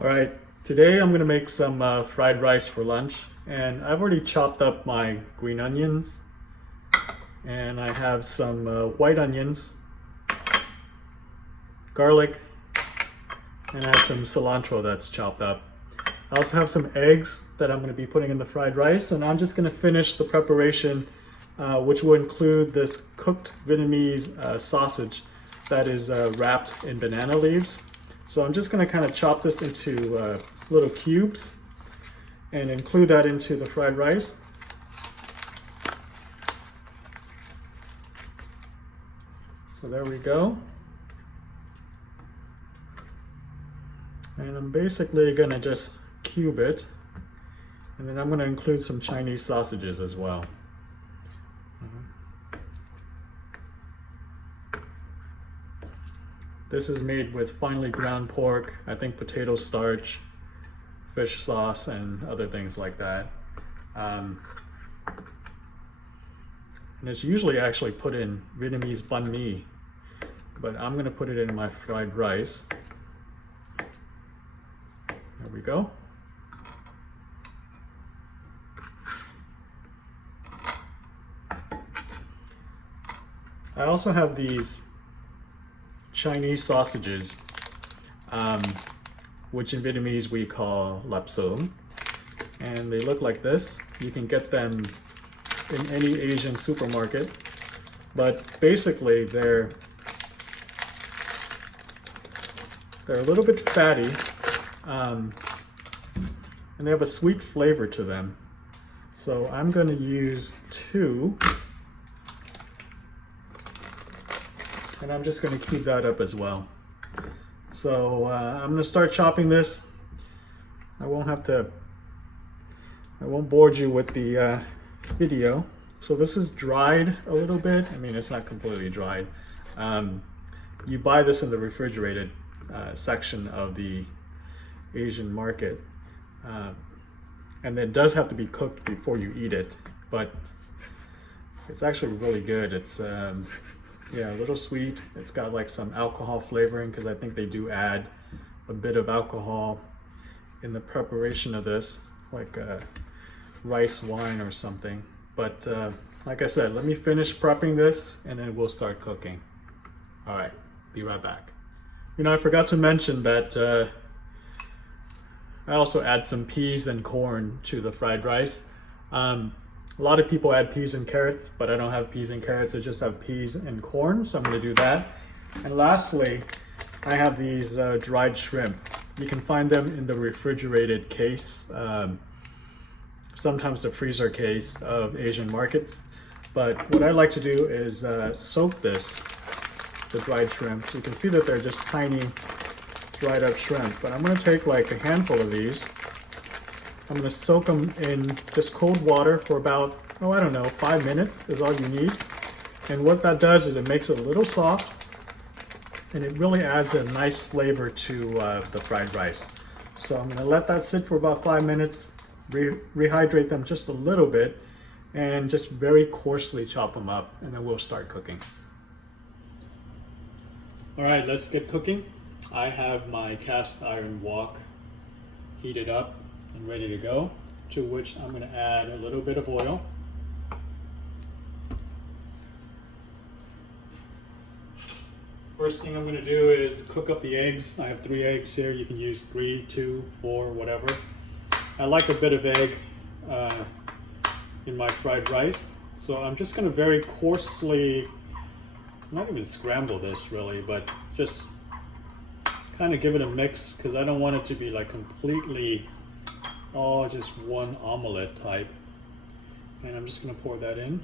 All right, today I'm gonna make some fried rice for lunch, and I've already chopped up my green onions, and I have some white onions, garlic, and I have some cilantro that's chopped up. I also have some eggs that I'm gonna be putting in the fried rice, and I'm just gonna finish the preparation, which will include this cooked Vietnamese sausage that is wrapped in banana leaves. So I'm just going to kind of chop this into little cubes and include that into the fried rice. So there we go. And I'm basically going to just cube it. And then I'm going to include some Chinese sausages as well. This is made with finely ground pork, I think potato starch, fish sauce, and other things like that. And it's usually actually put in Vietnamese banh mi, but I'm gonna put it in my fried rice. There we go. I also have these Chinese sausages, which in Vietnamese we call xuong, and they look like this. You can get them in any Asian supermarket, but basically they're a little bit fatty, and they have a sweet flavor to them. So I'm going to use 2. And I'm just going to keep that up as well. So I'm going to start chopping this. I won't bore you with the video. So this is dried a little bit. I mean, it's not completely dried. You buy this in the refrigerated section of the Asian market. And it does have to be cooked before you eat it, but it's actually really good. It's yeah, a little sweet. It's got like some alcohol flavoring because I think they do add a bit of alcohol in the preparation of this, like rice wine or something. But like I said, let me finish prepping this and then we'll start cooking. All right, be right back. You know, I forgot to mention that I also add some peas and corn to the fried rice. A lot of people add peas and carrots, but I don't have peas and carrots. I just have peas and corn, so I'm going to do that. And lastly, I have these dried shrimp. You can find them in the refrigerated case, sometimes the freezer case of Asian markets. But what I like to do is soak the dried shrimp. So you can see that they're just tiny dried up shrimp. But I'm going to take like a handful of these. I'm going to soak them in just cold water for about, I don't know, 5 minutes is all you need. And what that does is it makes it a little soft, and it really adds a nice flavor to the fried rice. So I'm going to let that sit for about 5 minutes, rehydrate them just a little bit, and just very coarsely chop them up, and then we'll start cooking. All right, let's get cooking. I have my cast iron wok heated up and ready to go, to which I'm going to add a little bit of oil. First thing I'm going to do is cook up the eggs. I have 3 eggs here. You can use 3, 2, 4, whatever. I like a bit of egg in my fried rice, so I'm just going to very coarsely, not even scramble this really, but just kind of give it a mix, because I don't want it to be like completely just one omelette type. And I'm just going to pour that in.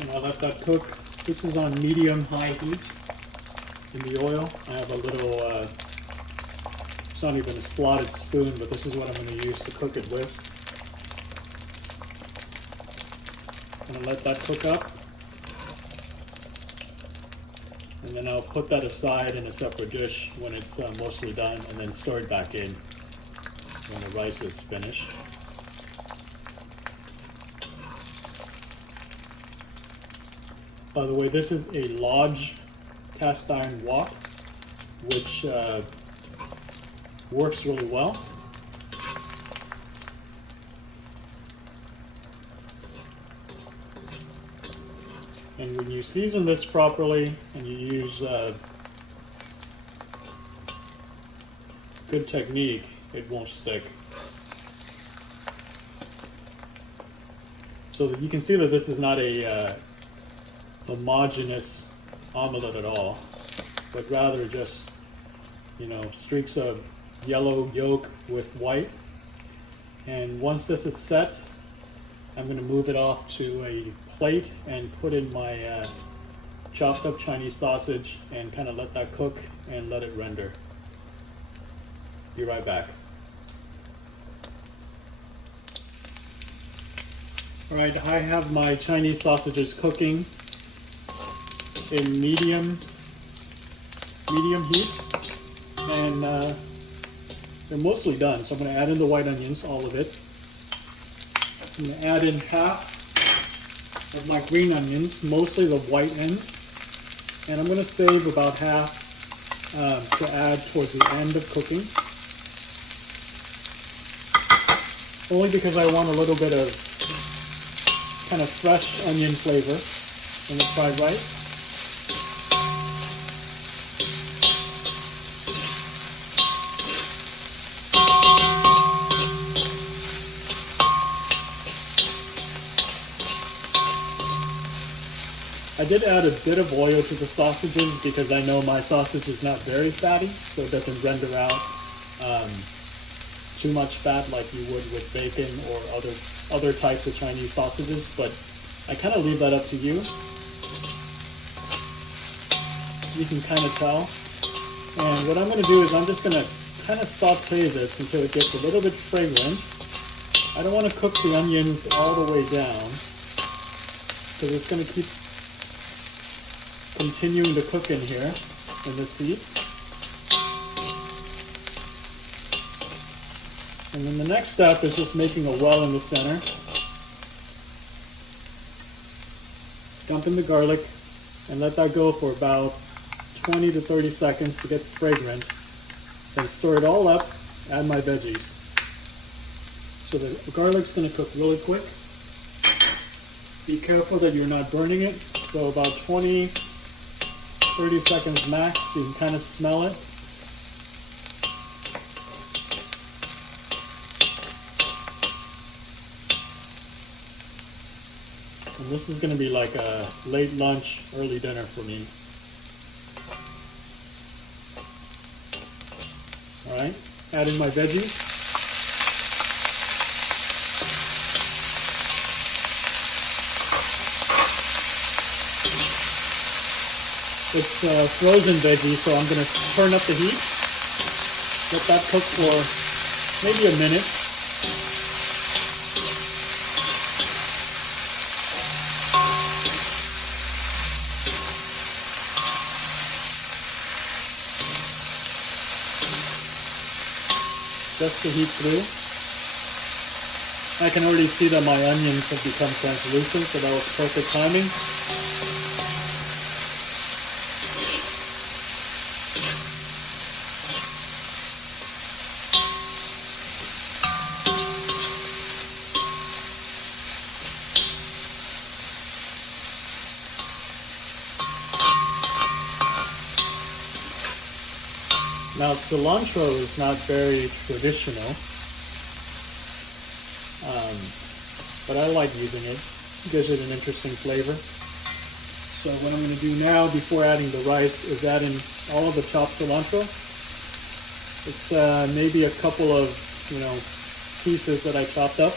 And I'll let that cook. This is on medium-high heat in the oil. I have a little, it's not even a slotted spoon, but this is what I'm going to use to cook it with. I'm going to let that cook up, and then I'll put that aside in a separate dish when it's mostly done, and then stir it back in when the rice is finished. By the way, this is a Lodge cast iron wok, which works really well. And when you season this properly and you use good technique, it won't stick. So that you can see that this is not a homogeneous omelet at all, but rather just, you know, streaks of yellow yolk with white. And once this is set, I'm going to move it off to a plate and put in my chopped up Chinese sausage and kind of let that cook and let it render. Be right back. Alright, I have my Chinese sausages cooking in medium heat, and they're mostly done. So I'm going to add in the white onions, all of it. I'm going to add in half of my green onions, mostly the white end, and I'm going to save about half to add towards the end of cooking. Only because I want a little bit of kind of fresh onion flavor in the fried rice. I did add a bit of oil to the sausages because I know my sausage is not very fatty, so it doesn't render out too much fat like you would with bacon or other types of Chinese sausages, but I kind of leave that up to you. You can kind of tell. And what I'm going to do is I'm just going to kind of saute this until it gets a little bit fragrant. I don't want to cook the onions all the way down because it's going to keep continuing to cook in here in this heat. And then the next step is just making a well in the center. Dump in the garlic and let that go for about 20 to 30 seconds to get fragrant. Then stir it all up, add my veggies. So the garlic's going to cook really quick. Be careful that you're not burning it. So about 20, 30 seconds max, you can kind of smell it. And this is going to be like a late lunch, early dinner for me. Alright, add in my veggies. It's frozen veggie, so I'm going to turn up the heat. Let that cook for maybe a minute. Just to heat through. I can already see that my onions have become translucent, so that was perfect timing. Now, cilantro is not very traditional, but I like using it. It gives it an interesting flavor. So what I'm going to do now before adding the rice is add in all of the chopped cilantro. It's maybe a couple of, pieces that I chopped up.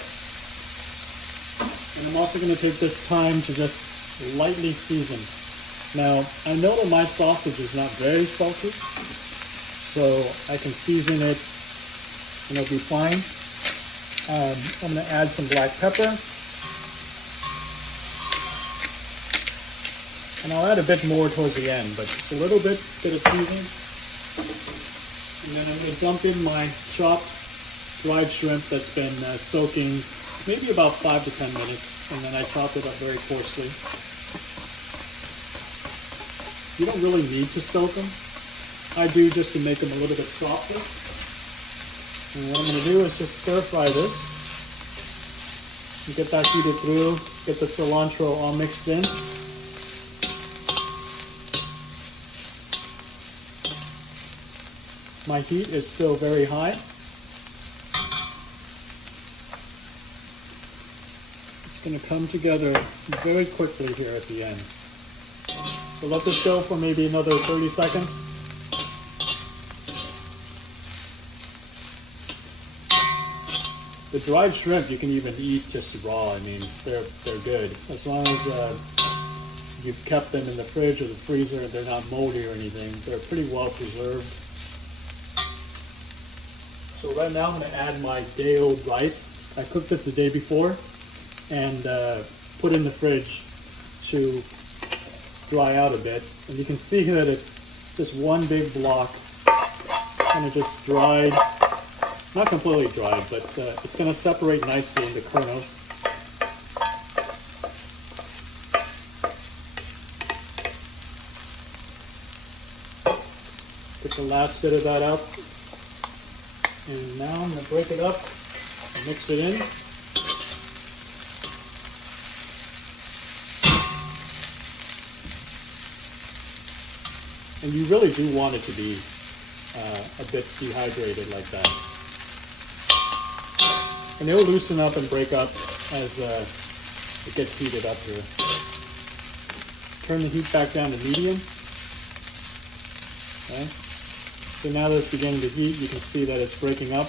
And I'm also going to take this time to just lightly season. Now, I know that my sausage is not very salty, so I can season it and it'll be fine. I'm going to add some black pepper. And I'll add a bit more towards the end, but just a little bit of seasoning. And then I'm going to dump in my chopped dried shrimp that's been soaking maybe about 5 to 10 minutes. And then I chopped it up very coarsely. You don't really need to soak them. I do just to make them a little bit softer. And what I'm going to do is just stir fry this. And get that heated through, get the cilantro all mixed in. My heat is still very high. It's going to come together very quickly here at the end. So let this go for maybe another 30 seconds. The dried shrimp you can even eat just raw. I mean, they're good. As long as you've kept them in the fridge or the freezer and they're not moldy or anything, they're pretty well preserved. So right now I'm going to add my day-old rice. I cooked it the day before and put in the fridge to dry out a bit. And you can see that it's just one big block, kind of just dried. Not completely dried, but it's going to separate nicely into kernels. Get the last bit of that up. And now I'm going to break it up, mix it in. And you really do want it to be a bit dehydrated like that. And it'll loosen up and break up as it gets heated up here. Turn the heat back down to medium. Okay. So now that it's beginning to heat, you can see that it's breaking up.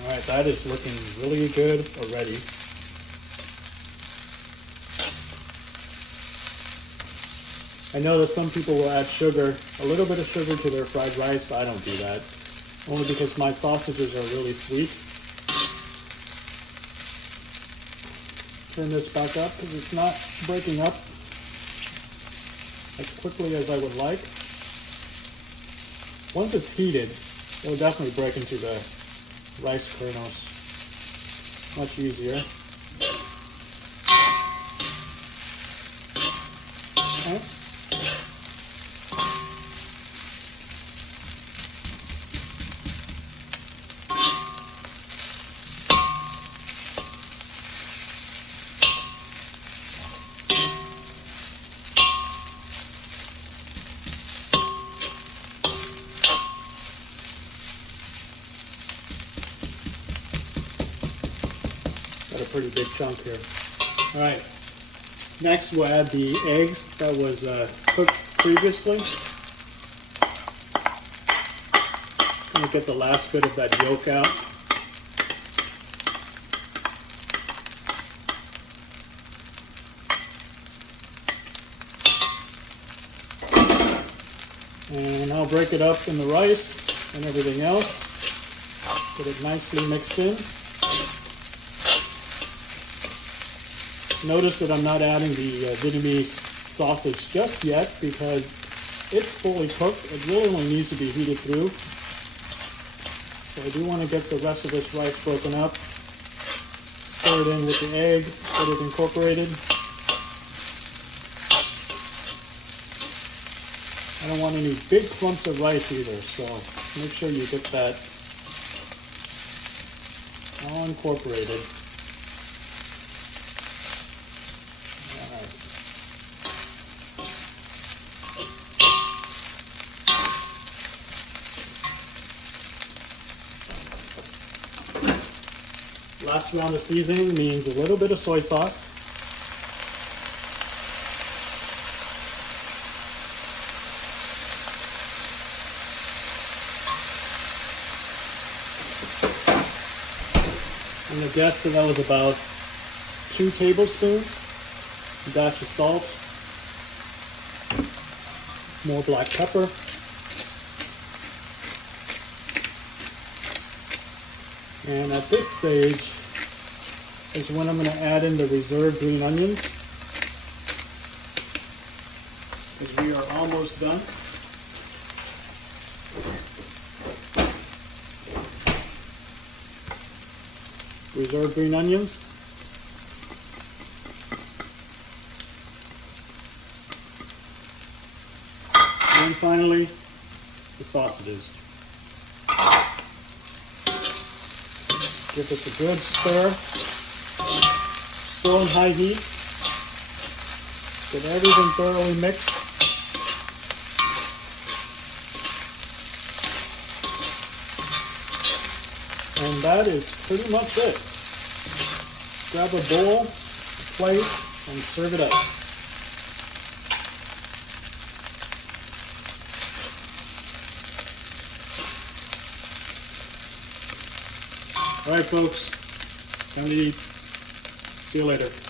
All right, that is looking really good already. I know that some people will add sugar, a little bit of sugar to their fried rice. I don't do that, only because my sausages are really sweet. Turn this back up because it's not breaking up as quickly as I would like. Once it's heated, it'll definitely break into the rice kernels much easier. Okay. Got a pretty big chunk here. All right. Next, we'll add the eggs that was cooked previously. I'm gonna get the last bit of that yolk out. And I'll break it up in the rice and everything else. Get it nicely mixed in. Notice that I'm not adding the Vietnamese sausage just yet because it's fully cooked. It really only needs to be heated through. So I do want to get the rest of this rice broken up. Stir it in with the egg, get it incorporated. I don't want any big clumps of rice either, so make sure you get that all incorporated. Last round of seasoning means a little bit of soy sauce. I'm going to guess that was about 2 tablespoons. A dash of salt. More black pepper. And at this stage is when I'm going to add in the reserved green onions, because we are almost done. preserved green onions. And finally, the sausages. Give this a good stir. Still on high heat. Get everything thoroughly mixed. And that is pretty much it. Grab a bowl, a plate, and serve it up. All right, folks, time to eat. See you later.